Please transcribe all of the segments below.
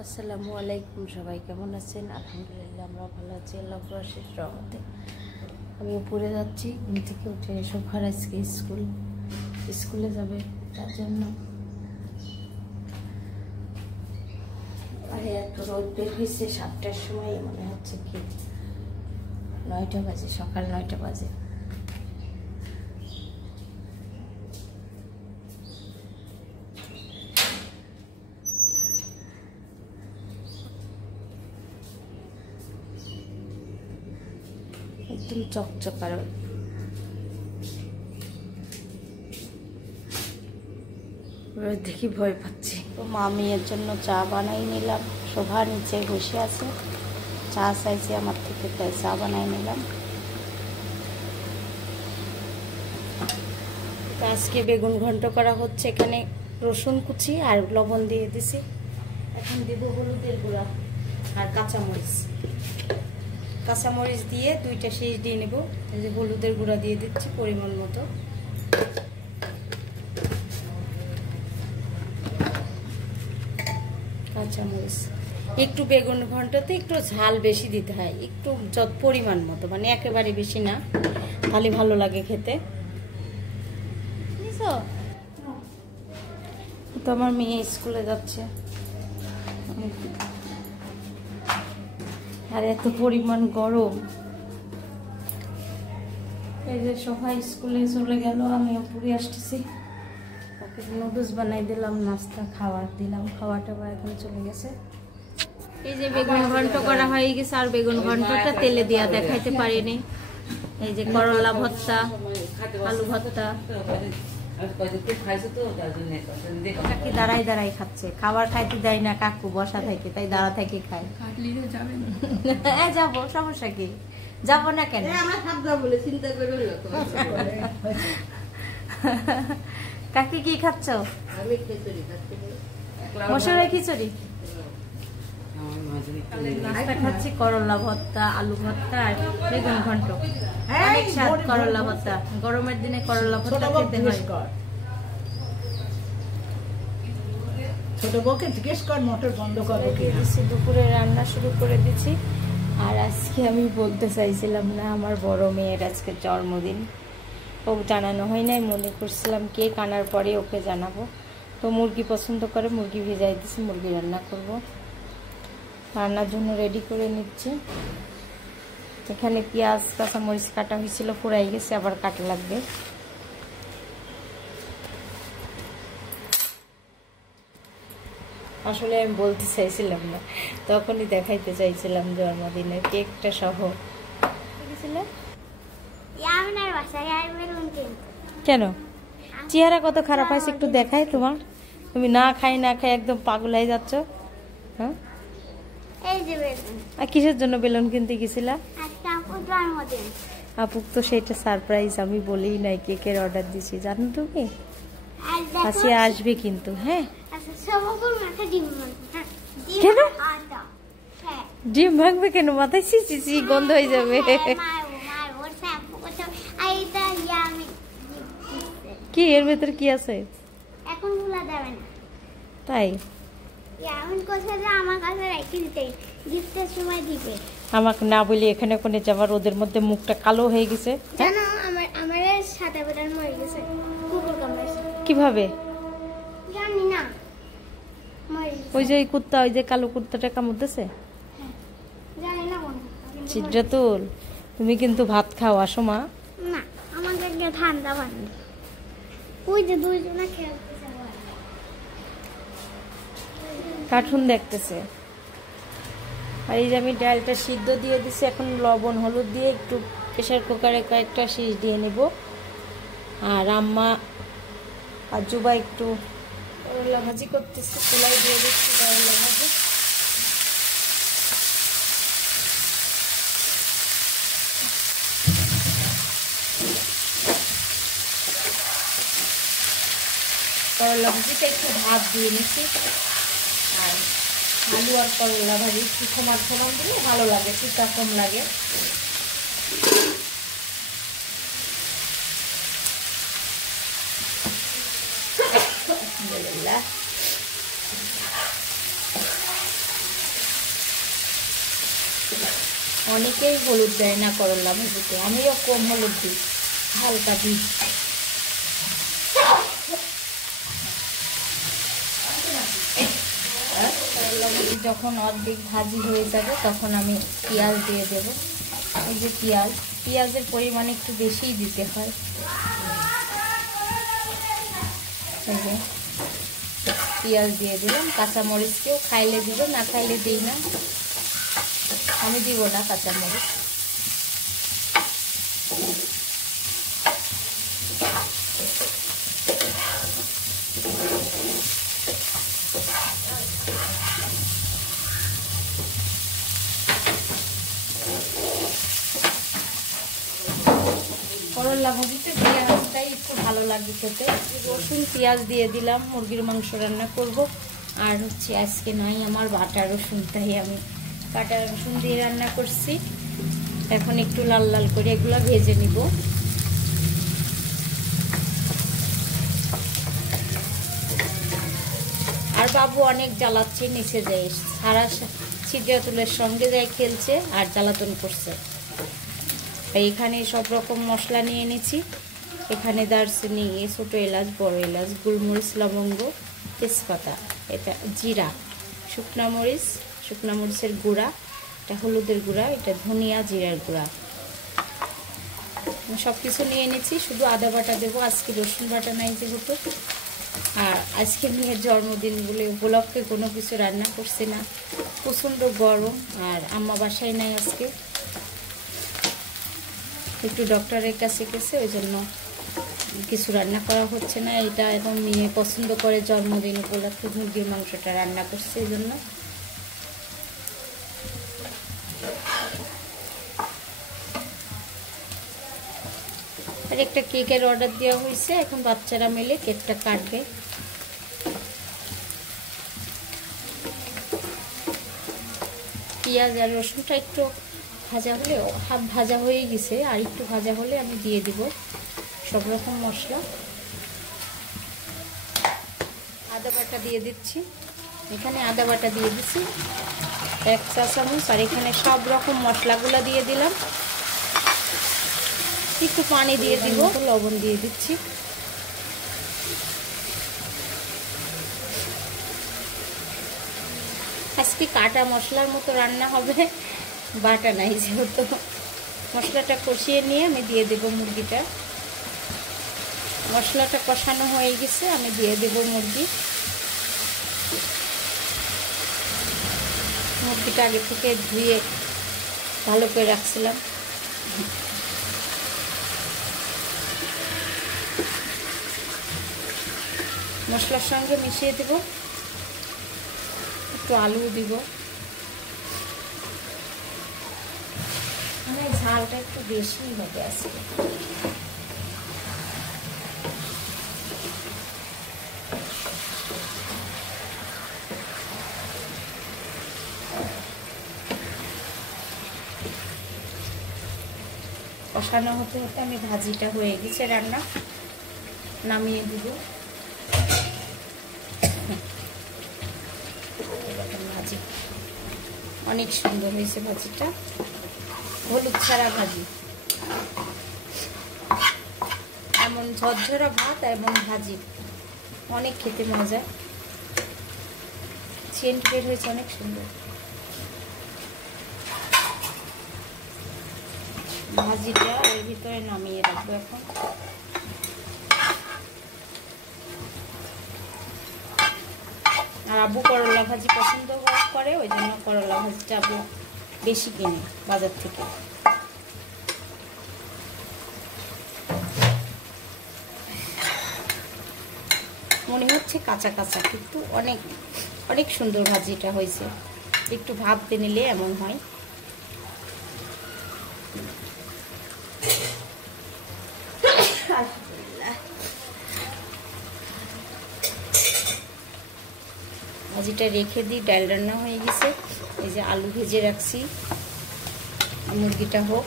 আসসালামু আলাইকুম, সবাই কেমন আছেন? আলহামদুলিল্লাহ আমরা ভালো আছি, আল্লাহর অশেষ রহমতে। আমি উপরে যাচ্ছি, ঘুম থেকে উঠে সোফার আজকে স্কুলে যাবে, তার জন্য আরে এত রোদ বের হয়েছে। 7টার সময় মনে হচ্ছে কি 9টা বাজে, সকাল 9টা বাজে। একদম চকচকার রোদ দেখি ভয় পাচ্ছি। তো আমি এর জন্য চা বানাই নিলাম, শোভা নিচে বসে আছে, চা চাইছে আমার থেকে, তাই চা বানাই নিলাম। আজকে বেগুন ঘন্ট করা হচ্ছে, এখানে রসুন কুচি আর লবণ দিয়ে দিছি। এখন দেব হলুদের গুঁড়া আর কাঁচামরিচ দিয়ে 2টা শীষ দিয়ে নেব। এই যে হলুদের গুঁড়া দিয়ে দিচ্ছি পরিমাণ মতো। কাঁচামরিচ একটু বেগুন ঘন্টতে একটু ঝাল বেশি দিতে হয়, একটু যত পরিমাণ মতো, মানে একেবারে বেশি না, তাহলে ভালো লাগে খেতে। তো আমার মেয়ে স্কুলে যাচ্ছে, আর এত পরিমাণ গরম। এই যে সবাই স্কুলে চলে গেল, আমি উপরে আসতেছি। ওকে নুডলস বানাই দিলাম, নাস্তা খাবার দিলাম, খাওয়াটা এখন চলে গেছে। এই যে বেগুন ঘন্ট করা হয়ে গেছে, আর বেগুন ঘন্টটা তেলে দিয়া দেখাইতে পারিনি। এই যে করলা ভর্তা, আলু ভর্তা। কাকি দাঁড়াই দাঁড়াই খাচ্ছে, খাবার খাইতে দেয় না কাকু, বসা থাকে, তাই দাঁড়া থেকে খায়। যাবো, সমস্যা কি, যাবো না কেন? কাকি কি খাচ্ছ? মসুরের খিচুড়ি নাস্তা খাচ্ছি। করলা ভর্তা, আলু ভর্তা আর বেগুন ঘন্ট, অনেক স্বাদ করলা ভর্তা। গরমের দিনে করলা ভর্তা খেতে হয়। ছোট বউকে জিজ্ঞেস কর মোটর বন্ধ করবো কি। দুপুরে রান্না শুরু করে দিচ্ছি। আর আজকে আমি বলতে চাইছিলাম না, আমার বড় মেয়ের আজকে জন্মদিন, ওকে জানানো হয় নাই, মনে করছিলাম কেক আনার পরে ওকে জানাবো। তো মুরগি পছন্দ করে, মুরগি ভেজাই দিচ্ছি, মুরগি রান্না করব। রান্নার জন্য রেডি করে নিচ্ছি। এখানে পেঁয়াজ কাঁচামরিচ কাটা হয়েছিল, ফুরাই গেছে, আবার কাটা লাগবে। আসলে আমি বলতে চাইছিলাম না, তখনই দেখাইতে চাইছিলাম জন্মদিনের কেকটা সহ। কেন চেহারা কত খারাপ হয়েছে একটু দেখাই তোমার? তুমি না খাই একদম পাগল হয়ে যাচ্ছ। হ্যাঁ, আর কিসের জন্য বেলুন কিনতে গেছিলা? আপুক তো সেটা সারপ্রাইজ, আমি বলেই নাই কেকের অর্ডার দিছি, জানো তুমি? আসি আসবে কিন্তু। হ্যাঁ, কেন ডিম ভাঙবে? কেন মাথায় চিচি গন্ধ হয়ে যাবে। কি এর ভেতরে কি আছে? তাই আমাকে না বলি এখানে কোনে যাবার, ওদের মধ্যে মুখটা কালো হয়ে গেছে। কিভাবে? ওই যে কুত্তা, ওই যে কালো কুত্তাটা কামড়তেছে। চিত্রাতুল, তুমি কিন্তু ভাত খাও, আসো মা। কার্টুন দেখতেছে। আর এই যে আমি ডালটা সিদ্ধ দিয়ে দিছি, এখন লবণ হলুদ দিয়ে একটু প্রেসার কুকারে কয়েকটা শীষ দিয়ে নেব। আর আম্মা আর জুবা একটু করলা ভাজি করতেছে, চুলাই দিয়ে দিচ্ছি করলা ভাজি। করলা ভাজিটা একটু ভাত দিয়ে নিচ্ছি। আর আলু আর করলা ভাজি একটু সমান সমান দিলে ভালো লাগে, তিতা কম লাগে। আলহামদুলিল্লাহ। অনেকেই হলুদ দেয় না করলা ভাজিতে, আমিও কম হলুদ দিই, হালকা দিই। করলা ভাজি যখন অর্ধেক ভাজি হয়ে যাবে তখন আমি পেঁয়াজ দিয়ে দেব। এই যে পেঁয়াজের পরিমাণ একটু বেশিই দিতে হয়। এই যে পেঁয়াজ দিয়ে দিলাম, কাঁচামরিচকেও খাইলে দিব, না খাইলে দিই না, আমি দিব না কাঁচামরিচ। করলা ভাজিতে পেঁয়াজটাই একটু ভালো লাগে খেতে। রসুন পেঁয়াজ দিয়ে দিলাম, মুরগির মাংস রান্না করব। আর হচ্ছে আজকে নাই আমার বাটা রসুন, তাই আমি বাটা রসুন দিয়ে রান্না করছি। এখন একটু লাল লাল করে এগুলো ভেজে নিব। আর বাবু অনেক জ্বালাচ্ছে, নিচে যায়, সারা সিদ্ধাতুলের সঙ্গে যায় খেলছে আর জ্বালাতন করছে। এখানে সব রকম মশলা নিয়ে নিয়েছি। এখানে দারচিনি, ছোটো এলাচ, বড় এলাচ, গোলমরিচ, লবঙ্গ, তেজপাতা, এটা জিরা, শুকনা মরিচের গুঁড়া, এটা হলুদের গুঁড়া, এটা ধনিয়া জিরার গুঁড়া, সব কিছু নিয়ে নিয়েছি। শুধু আদা বাটা দেবো, আজকে রসুন বাটা নাই যেহেতু। আর আজকে মেয়ের জন্মদিন বলে উপলক্ষে কোনো কিছু রান্না করছি না, প্রচণ্ড গরম। আর আম্মা বাসায় নাই আজকে, একটু ডক্টরের কাছে গেছে, ওই জন্য কিছু রান্না করা হচ্ছে না। এটা এখন মেয়ে পছন্দ করে, জন্মদিন উপলক্ষে মুরগির মাংসটা রান্না করছে, এই জন্য। আর একটা কেকের অর্ডার দেওয়া হয়েছে, এখন বাচ্চারা মিলে কেকটা কাটবে। পেঁয়াজ আর রসুনটা একটু ভাজা হলে, হাফ ভাজা হয়ে গেছে, আর একটু ভাজা হলে আমি দিয়ে দিব সব রকম মশলা। আদা বাটা দিয়ে দিচ্ছি, এখানে আদা বাটা দিয়ে দিচ্ছি 1 চা চামচ। আর এখানে সব রকম মশলাগুলো দিয়ে দিলাম, একটু পানি দিয়ে দিব, লবণ দিয়ে দিচ্ছি। আজকে কাটা মশলার মতো রান্না হবে, বাটা নাই যেহেতু। মশলাটা কষিয়ে নিয়ে আমি দিয়ে দেব মুরগিটা। মশলাটা কষানো হয়ে গেছে, আমি দিয়ে দেব মুরগিটা আগে থেকে ধুয়ে ভালো করে রাখছিলাম। মশলার সঙ্গে মিশিয়ে দেব, একটু আলু দিব। মানে ঝালটা একটু বেশি হবে আজকে। কষানো হতে হতে আমি ভাজিটা হয়ে গেছে রান্না, নামিয়ে দিব। ভাজি অনেক সুন্দর হয়েছে, ভাজিটা হলুদ ছাড়া ভাজি। এমন ঝরঝরা ভাত এবং ভাজি অনেক খেতে মজা, সেন্ট বের হয়েছে অনেক সুন্দর। ভাজিটা এর ভিতরে নামিয়ে রাখবো এখন। আর আব্বু করলা ভাজি পছন্দ করে, ওই জন্য করলা ভাজিটা আব্বু বেশি কিনে বাজার থেকে। মনে হচ্ছে কাঁচা কাঁচা, কিন্তু অনেক অনেক সুন্দর ভাজিটা হয়েছে। একটু ভাপতে নিলে এমন হয়। ভাজিটা রেখে দিই, ডাল রান্না হয়ে গেছে। এই যে আলু ভেজে রাখছি, মুরগিটা হোক।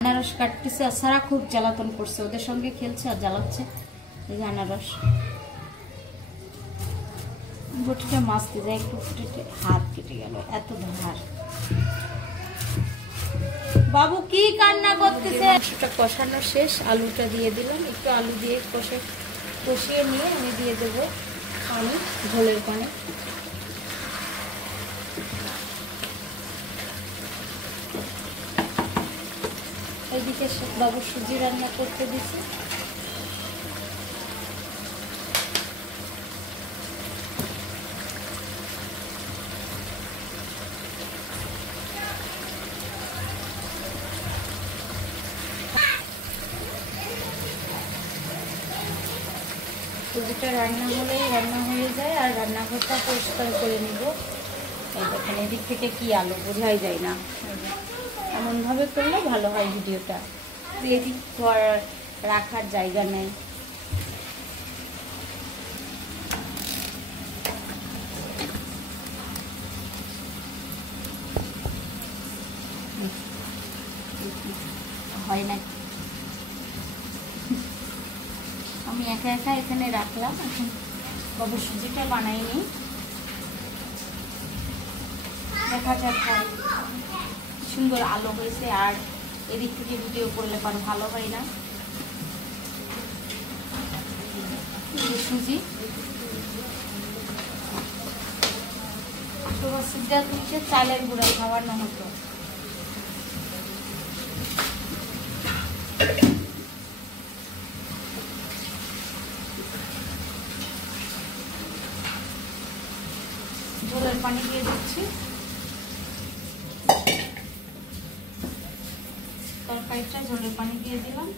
আনারস কাটতেছে, আর সারা খুব জ্বালাতন করছে, ওদের সঙ্গে খেলছে আর জ্বালাচ্ছে। এই যে আনারস বটিটা মাছতে যায় একটু ফুটে হাত কেটে গেল, এত ধার। বাবু কি কান্না করতেছে? মাংসটা কষানো শেষ, আলুটা দিয়ে দিলাম। একটু আলু দিয়ে কষিয়ে নিয়ে আমি দিয়ে দেবো পানি, ঝোলের পানি। এইদিকে বাবু সুজি রান্না করতে দিচ্ছে। সুজিটা রান্না হলেই রান্না হয়ে যায়, আর রান্নাঘরটা পরিষ্কার করে নিব। এই দেখেন এদিক থেকে কি আলো বোঝাই যায় না, এমনভাবে করলে ভালো হয় ভিডিওটা। এদিক ঘর রাখার জায়গা নেই। হয় না, আমি একা একা এখানে রাখলাম। এখন বাবু সুজিটা বানাইনি, দেখা যাক। সুন্দর আলো হয়েছে, আর এদিক থেকে ভিডিও করলে পর ভালো হয় না। সুজি সুজিটা তুলছে, চালের গুঁড়া খাওয়ানো হতো। ঝোলের পানি দিয়ে দিচ্ছি। তরকারিটা ঝোলের পানি দিয়ে দিলাম।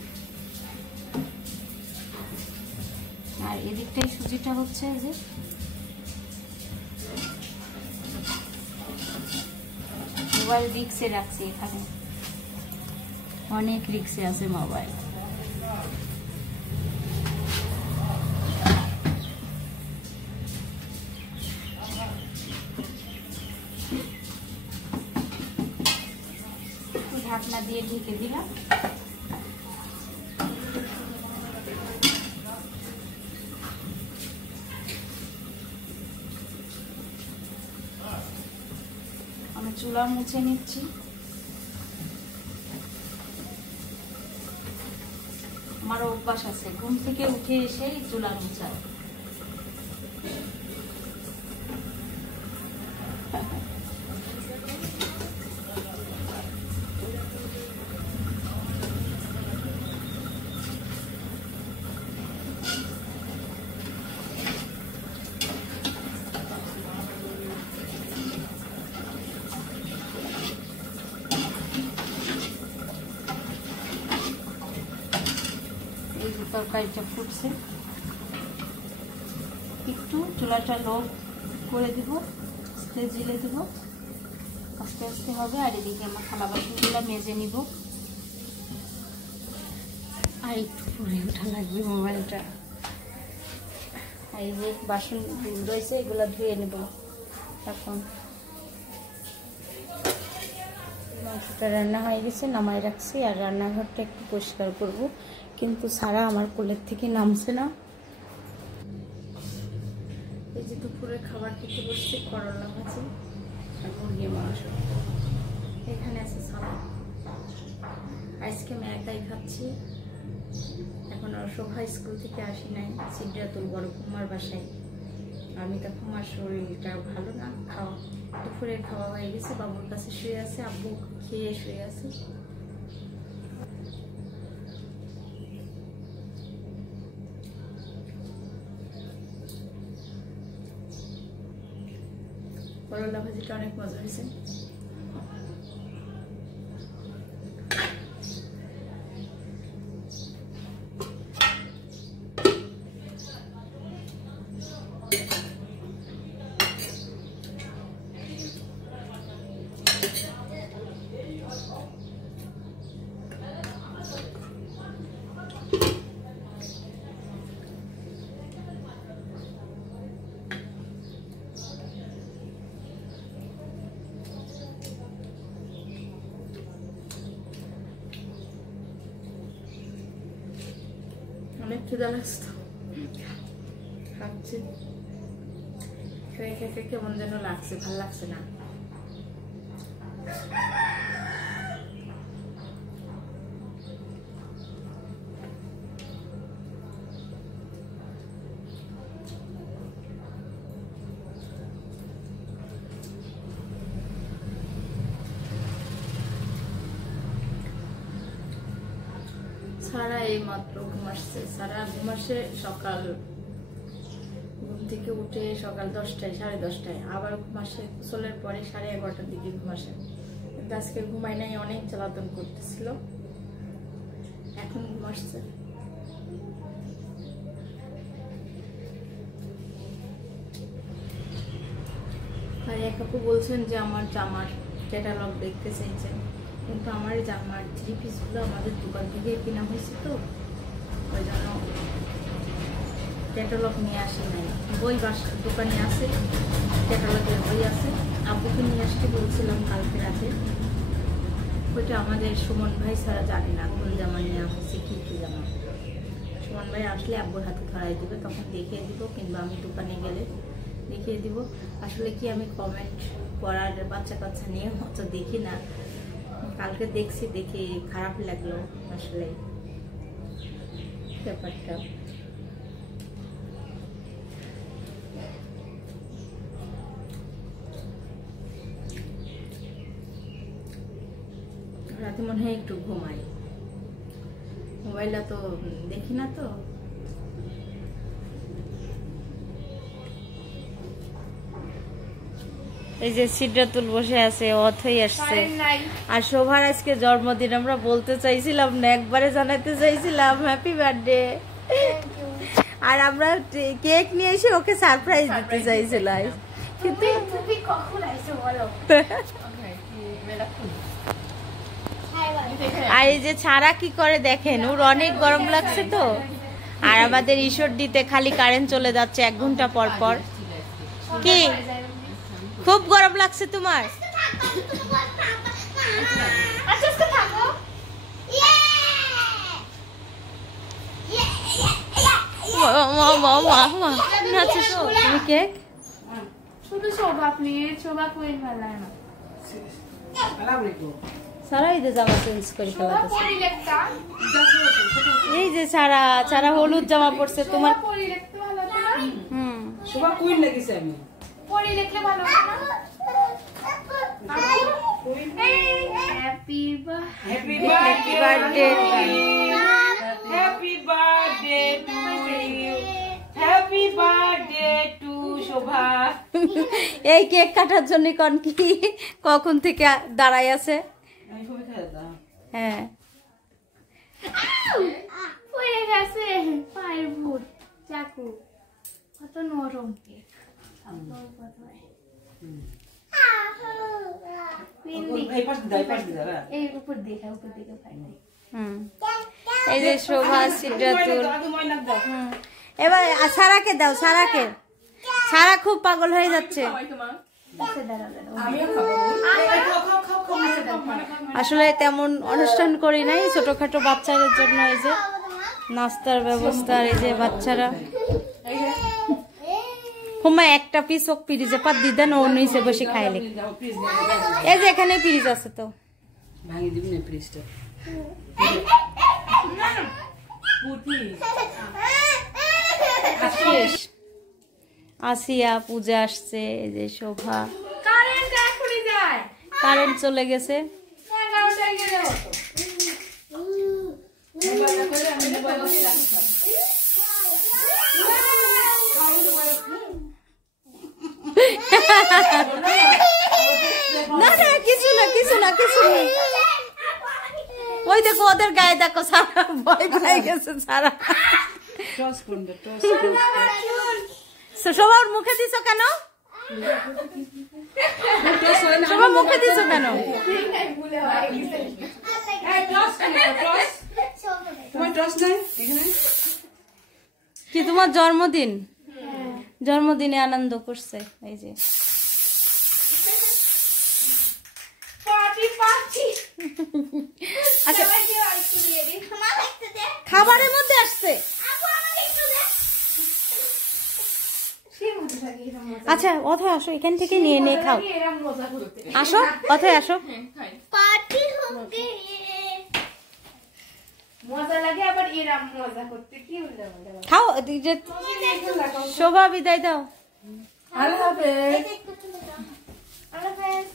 আর এদিকটাই সুজিটা হচ্ছে, যে মোবাইল রিক্সে রাখছি এখানে, অনেক রিক্সে আছে মোবাইল। ঢাকনা দিয়ে ঢেকে দিলাম। আমি চুলা মুছে নিচ্ছি। আমার অভ্যাস আছে ঘুম থেকে উঠে এসেই চুলা মুছা। তরকারিটা ফুটছে, একটু চুলাটা লো করে দিব, জিলে দিব, আস্তে আস্তে হবে। আর এদিকে আমার থালা বাসনগুলো মেজে নিব। আর একটু পরে ওঠা লাগবে মোবাইলটা। আর এই যে বাসন রয়েছে, এগুলো ধুয়ে নেব। এখন মাংসটা রান্না হয়ে গেছে, নামাই রাখছি। আর রান্নাঘরটা একটু পরিষ্কার করব, কিন্তু সারা আমার কোলের থেকে নামছে না। এই যে দুপুরে খাবার খেতে বসছি, করলা ভাজি আর মুরগির মাংস। এখানে আছে সালাদ। আজকে আমি একাই খাচ্ছি। এখন আর শোভা স্কুল থেকে আসি নাই, সিদ্ধাতুল বড় কুমার বাসায়। আমি তো আমার শরীরটা ভালো না, দুপুরের খাওয়া হয়ে গেছে, বাবুর কাছে শুয়ে আছে, আব্বু খেয়ে শুয়ে আছে। করলা ভাজিটা অনেক মজা হয়েছে। অনেক খিদা লাগছে, খাচ্ছি। খেয়ে খেয়ে কেমন যেন লাগছে, ভালো লাগছে না। সারা এই মাত্র ঘুমাচ্ছে, সারা ঘুমাচ্ছে সকাল ঘুম থেকে উঠে সকাল 10টায় 10:30টায়, আবার ঘুমাচ্ছে গোসলের পরে 11:30টার দিকে ঘুমাচ্ছে। কিন্তু আজকে ঘুমাই নাই, অনেক জ্বালাতন করতেছিল, এখন ঘুমাচ্ছে। আর এক আপু বলছেন যে আমার জামার ক্যাটালগ দেখতে চাইছেন, কিন্তু আমার জামার 3 পিসগুলো আমাদের দোকান থেকে কেনা হয়েছে, তো ওই জন্য ক্যাটালগ নিয়ে আসি নাই। বই দোকানে আছে, ক্যাটালগের বই আছে, আব্বুকে নিয়ে আসতে বলছিলাম কালকে রাতে। ওইটা আমাদের সুমন ভাই ছাড়া জানি না কোন জামা নেওয়া হয়েছে, কি কি জামা। সুমন ভাই আসলে আব্বুর হাতে ধরাই দিবে, তখন দেখিয়ে দিব, কিংবা আমি দোকানে গেলে দেখিয়ে দিব। আসলে কি আমি কমেন্ট করার বাচ্চা কাচ্চা নিয়ে অত দেখি না, কালকে দেখছি, দেখে খারাপ লাগলো আসলে ব্যাপারটা। রাতে মনে হয় একটু ঘুমাই, মোবাইলটা তো দেখি না তো। এই যে সিদ্ধাতুল বসে আছে, অথই আসছে। আর শোভার আজকে জন্মদিন, আমরা বলতে চাইছিলাম না, একবারে জানাতে চাইছিলাম হ্যাপি বার্থডে, আর আমরা কেক নিয়ে এসে ওকে সারপ্রাইজ দিতে চাইছিলাম, কিন্তু আর এই যে ছাড়া কি করে দেখেন, ওর অনেক গরম লাগছে তো। আর আমাদের ঈশ্বর দিতে খালি কারেন্ট চলে যাচ্ছে 1 ঘন্টা পর পর। কি খুব গরম লাগছে তোমার? তুমি কেক শুধু শোভা প্লিজ, শোভা কই ফেলায় না। সারা এই যে জামা চেঞ্জ করে ফেলাতেছে। এই যে ছাড়া ছাড়া হলুদ জামা পড়ছে তোমার। শোভা কুইন লাগিছে আমি পরি লিখলে ভালো না। Happy birthday, happy birthday to you, happy birthday to Shobha. এই কেক কাটার জন্য কোন কি কখন থেকে দাঁড়াই আছে? আমি খুবই খেলতাম। হ্যাঁ পড়ে গেছে পায়ের ভূত চাকু, কত নরম কেক। এই উপর দেখা ভাই। এই যে শোভা সিদ্ধাতুল। এবার সারাকে দাও, সারাকে। সারা খুব পাগল হয়ে যাচ্ছে। আসলে তেমন অনুষ্ঠান করি নাই, ছোটখাটো বাচ্চাদের জন্য এই যে নাস্তার ব্যবস্থা। এই যে বাচ্চারা হুমা একটা পিস ওক পিরিজে পাত দিদেন, ও নিচে বসে খাইলে। এই যে এখানে পিরিজ আছে তো ভাঙি দিবি না পিরিজটা। আসিয়া পূজা আসছে, এই যে শোভা। কারেন্ট এখনই যায়, কারেন্ট চলে গেছে। 11টায় গেলে হতো। না না কিছু না কিছু না কিছু না। ওই দেখো ওদের গায়ে দেখো, সারা ভয় পেয়ে গেছে। সারা সবার মুখে দিছো কেন? সবার মুখে দিছো কেন? কি তোমার জন্মদিন? জন্মদিনে আনন্দ করছে। এই যে আচ্ছা খাবারের মধ্যে আসছে। কে মজা লাগে এরকম মজা আচ্ছা অথয় আসো, এখান থেকে নিয়ে নিয়ে খাও। লাগে এরকম মজা করতে। আসো অথয় আসো। পার্টি হোগে মজা লাগে আবার এরকম মজা করতে কি হলো মজা লাগে। খাও এই যে শোভা বিদায় দাও। আল্লাহ হাফেজ। আল্লাহ হাফেজ।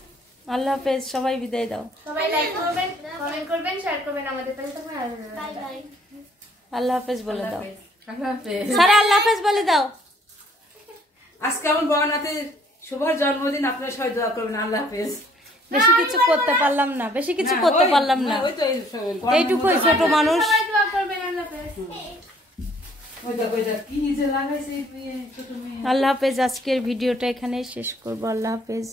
আল্লাহ হাফেজ, সবাই বিদায় দাও। সবাই লাইক করবেন, কমেন্ট করবেন, শেয়ার করবেন আমাদের পাশে থাকবেন। Bye bye. আল্লাহ হাফেজ বলে দাও। আল্লাহ হাফেজ। সারা আল্লাহ হাফেজ বলে দাও। আজকে আমার বড় নাতির শুভ জন্মদিন, আপনারা সবাই দোয়া করবেন। আল্লাহ হাফেজ। বেশি কিছু করতে পারলাম না, বেশি কিছু করতে পারলাম না, ওই তো এইটুকুই, ছোট মানুষ। সবাই দোয়া করবেন। আল্লাহ হাফেজ। ওই দেখ কি যে লাগাইছে ছোট মেয়ে। আল্লাহ হাফেজ, আজকের ভিডিওটা এখানেই শেষ করবো। আল্লাহ হাফেজ।